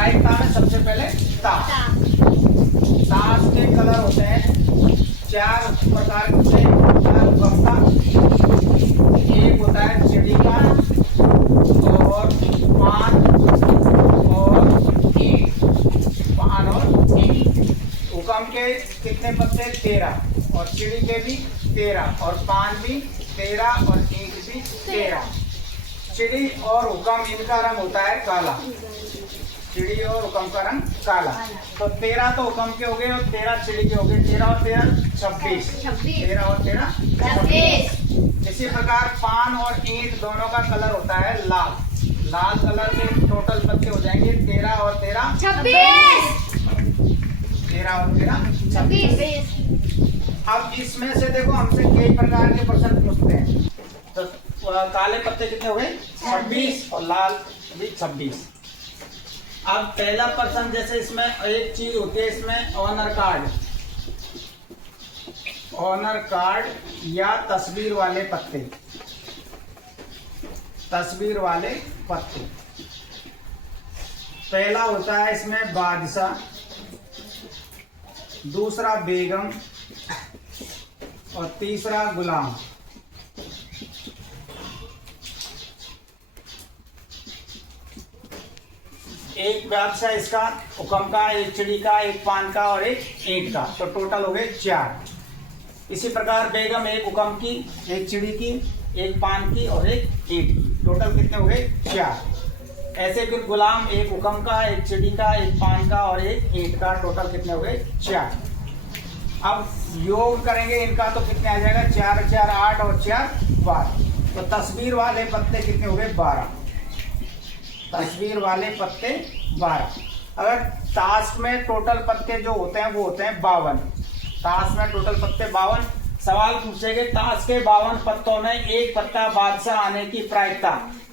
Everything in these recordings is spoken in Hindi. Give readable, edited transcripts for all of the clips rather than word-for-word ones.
प्रायिकता में सबसे पहले ताश। ताश के कलर होते हैं 4 प्रकार के होते हैं। उगम का एक होता है चिड़ी का और पान और ईंट। पान और ईंट। उगम के कितने पत्ते? 13 और चिड़ी के भी 13 और पान भी 13 और ईंट भी 13। चिड़ी और हुक्म इनका रंग होता है काला। चिड़ी और हुक्म का रंग काला। तो 13 तो हुक्म के हो गए और 13 चिड़ी के हो गए। 13 और 13 26। 13 और 13 26। इसी प्रकार पान और ईंट दोनों का कलर होता है लाल। लाल कलर के टोटल पत्ते हो जाएंगे 13 और 13 26। 13 और 13 26। अब इसमें से देखो हमसे कई प्रकार के प्रश्न पूछते हैं। तो काले पत्ते कितने हो गए? 26 और लाल भी 26। अब पहला प्रश्न, जैसे इसमें एक चीज होती है, इसमें ऑनर कार्ड। ऑनर कार्ड या तस्वीर वाले पत्ते। तस्वीर वाले पत्ते। पहला होता है इसमें बादशाह, दूसरा बेगम और तीसरा गुलाम। एक बादशाह इसका, हुक्म का, एक चिड़ी का, एक पान का और एक ईंट का, तो टोटल हो गए 4। इसी प्रकार बेगम एक हुक्म की, एक चिड़ी की, एक पान की और एक ईंट की, टोटल कितने हो गए? 4। ऐसे फिर गुलाम एक हुक्म का, एक चिड़ी का, एक पान का और एक ईंट का, टोटल कितने हो गए? 4। अब योग करेंगे इनका तो कितने आ जाएगा? 4 4 8 और 4 12। तो तस्वीर वाले पत्ते कितने हो गए? 12। तस्वीर वाले पत्ते 12। अगर ताश में टोटल पत्ते जो होते हैं वो होते हैं 52। ताश में टोटल पत्ते 52। सवाल पूछेंगे ताश के 52 पत्तों में एक पत्ता बादशाह आने की प्रायिकता।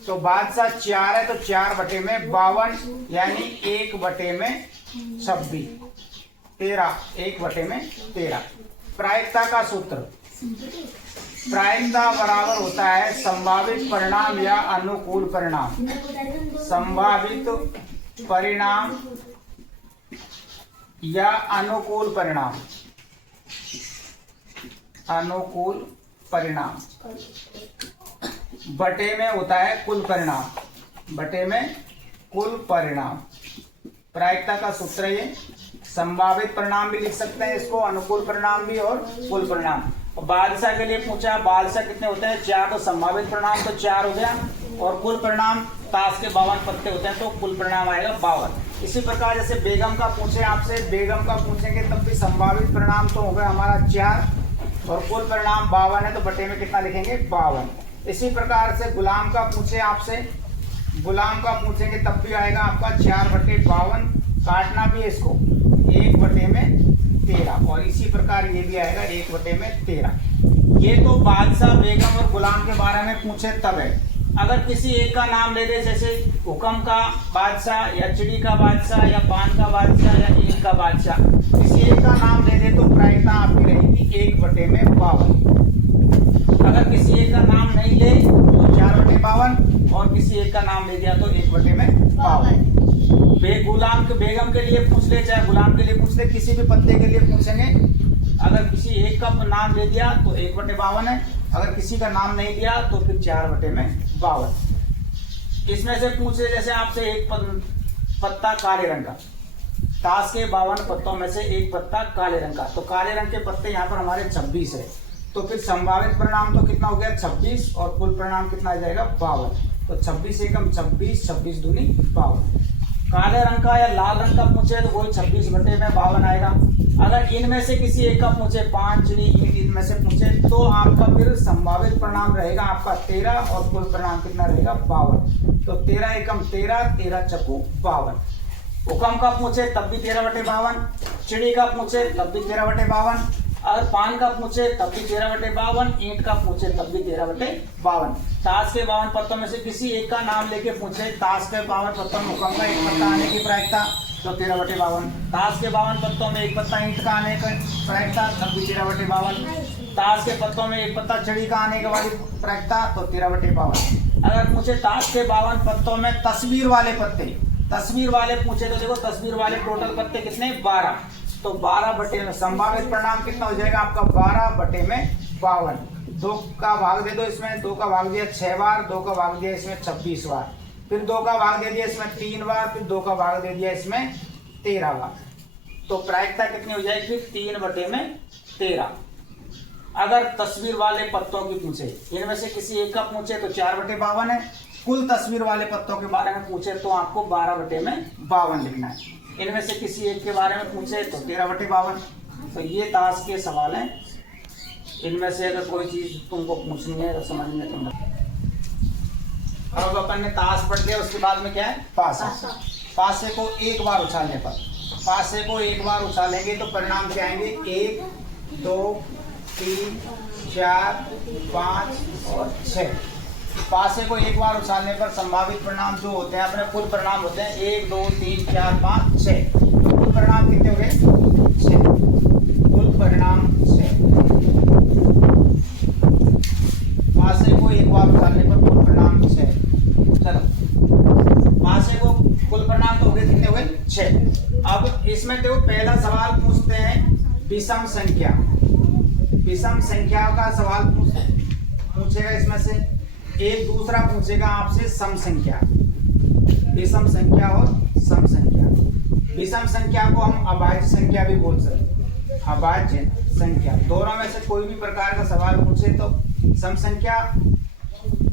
तो बादशाह 4 है तो 4 बटे में 52 यानी 1 बटे में 26। 13 1 बटे में 13। प्रायिकता का सूत्र। प्रायिकता बराबर होता है संभावित परिणाम या अनुकूल परिणाम। संभावित परिणाम या अनुकूल परिणाम। अनुकूल परिणाम बटे में होता है कुल परिणाम। बटे में कुल परिणाम। प्रायिकता का सूत्र ये। संभावित परिणाम भी लिख सकते हैं इसको, अनुकूल परिणाम भी और कुल परिणाम। बादशाह के लिए पूछा, बादशाह कितने होते हैं? 4। तो संभावित परिणाम तो 4 हो गया और कुल परिणाम ताश के 52 पत्ते होते हैं तो कुल परिणाम आएगा 52। इसी प्रकार जैसे बेगम का पूछे आपसे, बेगम का पूछेंगे तब भी संभावित परिणाम तो हो गया हमारा 4 और कुल परिणाम 52 है तो बटे में कितना लिखेंगे? 52। इसी प्रकार से गुलाम का पूछे आपसे, गुलाम का पूछेंगे तब भी आएगा आपका 4 बटे 52। काटना भी है इसको, 1 बटे में 13 और इसी प्रकार ये भी आएगा 1 बटे में 13। ये तो बादशाह, बेगम और गुलाम के बारे में पूछे तब है। अगर किसी एक का नाम ले दे, जैसे हुक्म का बादशाह या चिड़ी का बादशाह या पान का बादशाह या ईंट का बादशाह, किसी एक का नाम ले दे तो प्रायिकता आपकी रहेगी 1 बटे में 52। अगर किसी एक का नाम नहीं ले तो 4 बटे 52 और किसी एक का नाम ले दिया तो 1 बटे में 52। गुलाम के, बेगम के लिए पूछ ले चाहे गुलाम के लिए पूछ ले, किसी भी पत्ते के लिए पूछेंगे। अगर किसी एक का नाम ले दिया तो 1 बटे 52 है, अगर किसी का नाम नहीं दिया तो फिर 4 बटे में 52। इसमें से पूछे जैसे आपसे एक पत्ता काले रंग का, ताश के 52 पत्तों में से एक पत्ता काले रंग का, तो काले रंग के पत्ते यहाँ पर हमारे 26 है। तो फिर संभावित परिणाम तो कितना हो गया? 26 और कुल परिणाम कितना आ जाएगा? 52। तो 26 एकम 26, 26 दूनी 52। काले रंग का या लाल रंग का पूछे तो वही 26 बटे में 52 आएगा। अगर इनमें से किसी एक का पूछे, 5 चिड़ी ईंट इनमें से पूछे तो आपका फिर संभावित परिणाम रहेगा आपका 13 और कुल परिणाम कितना रहेगा? 52। तो 13 एकम 13, 13 चक्कू 52। हुक्म का पूछे तब भी 13 बटे 52, चिड़ी का पूछे तब भी 13 बटे 52, और पान का पूछे तब भी 13 बटे 52, ईंट का पूछे तब भी 13 बटे 52। ताश के 52 पत्तों में से किसी एक का नाम लेके पूछे, ताश के 52 पत्तों में हुक्म का एक पत्ता आने की प्रायिकता तो 13 बटे 52। ताश के 52 पत्तों में एक पत्ता ईंट का आने की प्रायिकता तब भी 13 बटे 52। ताश के पत्तों में एक पत्ता चिड़ी का आने के वाली प्रायिकता तो 13 बटे 52। अगर पूछे ताश के 52 पत्तों में तस्वीर वाले पत्ते, तस्वीर वाले पूछे तो देखो तस्वीर वाले टोटल पत्ते कितने 12, तो 12 बटे में संभावित परिणाम कितना हो जाएगा आपका 12 बटे में 52। 2 का भाग दे दो इसमें, 2 का भाग दिया 6 बार, 2 का भाग दिया इसमें 26 बार, फिर 2 का भाग दे दिया इसमें 3 बार, फिर 2 का भाग दे दिया इसमें 13 बार, तो प्रायिकता कितनी हो जाएगी फिर 3 बटे में 13। अगर तस्वीर वाले पत्तों की पूछे, इनमें से किसी एक का पूछे तो 4 बटे 52 है, कुल तस्वीर वाले पत्तों के बारे में पूछे तो आपको 12 बटे में 52 लिखना है, इनमें से किसी एक के बारे में पूछे तो 13 बटे 52। तो ये ताश के सवाल हैं, इनमें से अगर कोई चीज तुमको पूछनी है तो समझ में तुम। अब अपन ने ताश पढ़ लिया, उसके बाद में क्या है पासा। पासे को एक बार उछालने पर, पासे को एक बार उछालेंगे तो परिणाम क्या आएंगे 1 2 3 4 5 और 6। पासे को एक बार उछालने पर संभावित परिणाम जो होते हैं अपने कुल परिणाम होते हैं 1 2 3 4 5 6। कुल परिणाम कितने हो गए 6, कुल परिणाम 6। पासे को एक बार उछालने पर कुल परिणाम 6। चलो पासे को कुल परिणाम तो हो गए, कितने हुए 6। अब इसमें देखो पहला सवाल पूछते हैं विषम संख्या, विषम संख्या का सवाल पूछेगा, इसमें से एक दूसरा पूछेगा आपसे सम संख्या, विषम संख्या और सम संख्या। विषम संख्या को हम अभाज्य संख्या भी बोल सकते हैं, अभाज्य संख्या। दोनों में से कोई भी प्रकार का सवाल पूछे तो सम संख्या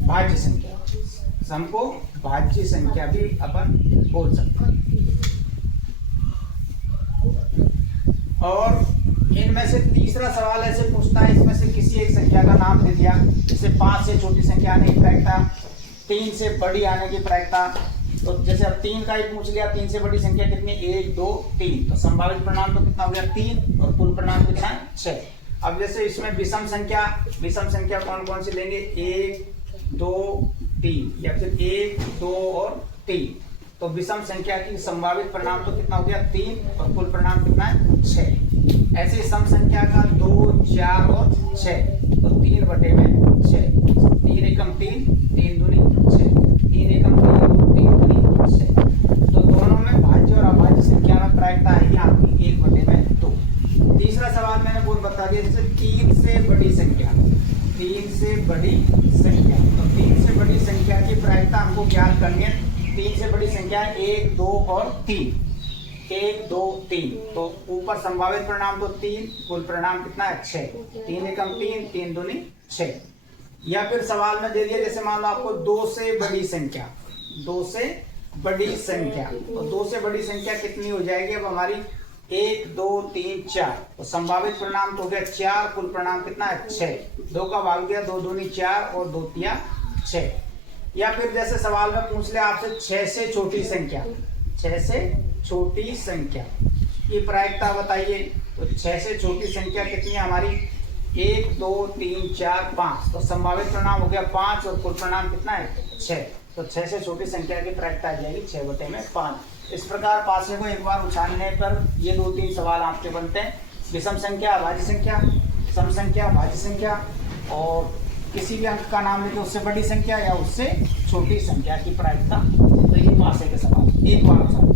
भाज्य संख्या, सम को भाज्य संख्या भी अपन बोल सकते हैं। और इनमें से तीसरा सवाल ऐसे पूछता है, इसमें से किसी एक संख्या का नाम दे दिया, जैसे 5 से छोटी संख्या आने की प्रायिकता, 3 से बड़ी आने की प्रायिकता। तो जैसे अब 3 का ही पूछ लिया, 3 से बड़ी संख्या कितनी 1 2 3, तो संभावित परिणाम तो कितना हो गया 3 और कुल परिणाम कितना है 6। अब जैसे इसमें विषम संख्या, विषम संख्या कौन कौन सी लेंगे 1 2 3 या फिर 1 2 और 3, तो विषम संख्या की संभावित परिणाम तो कितना हो गया 3 और कुल परिणाम कितना है 6। ऐसे सम संख्या का 2 4 और 6, तो 3 बटे में 6, 3 एकम 3 3 दूनी 6, 3 एकम 3 दूनी 6। तो दोनों में भाज्य और अभाज्य संख्या में प्रायिकता आएगी आपकी 1 बटे में 2। तीसरा सवाल मैंने बहुत बता दिया, जैसे 3 से बड़ी संख्या, 3 से बड़ी संख्या, तो 3 से बड़ी संख्या की प्रायिकता हमको ज्ञात करनी है। 3 से बड़ी संख्या 1 2 और 3, 1 2 3, तो ऊपर संभावित परिणाम तो 3, कुल परिणाम कितना है 6, 3 एकम 3 3 दूनी 6। या फिर सवाल में दे दिया, जैसे मान लो आपको 2 से बड़ी संख्या, 2 से बड़ी संख्या, तो 2 से बड़ी संख्या कितनी हो जाएगी अब हमारी 1 2 3 4, तो संभावित परिणाम तो हो गया 4, कुल परिणाम कितना है 6। 2 का भाग दिया 2 दूनी 4 और 2 तिया 6। या फिर जैसे सवाल में पूछ लिया आपसे 6 से छोटी संख्या, 6 से छोटी संख्या की प्रायिकता बताइए, तो 6 से छोटी संख्या कितनी है हमारी 1 2 3 4 5, तो संभावित परिणाम हो गया 5 और कुल परिणाम कितना है 6। तो 6 से छोटी संख्या की प्रायिकता आ जाएगी 6 बटे में 5। इस प्रकार पासे को एक बार उछालने पर ये 2-3 सवाल आपके बनते हैं, विषम संख्या अभाज्य संख्या, सम संख्या भाज्य संख्या, और किसी भी अंक का नाम लेके उससे बड़ी संख्या या उससे छोटी संख्या की प्रायिकता। तो ये पासे के सवाल एक बार उछाल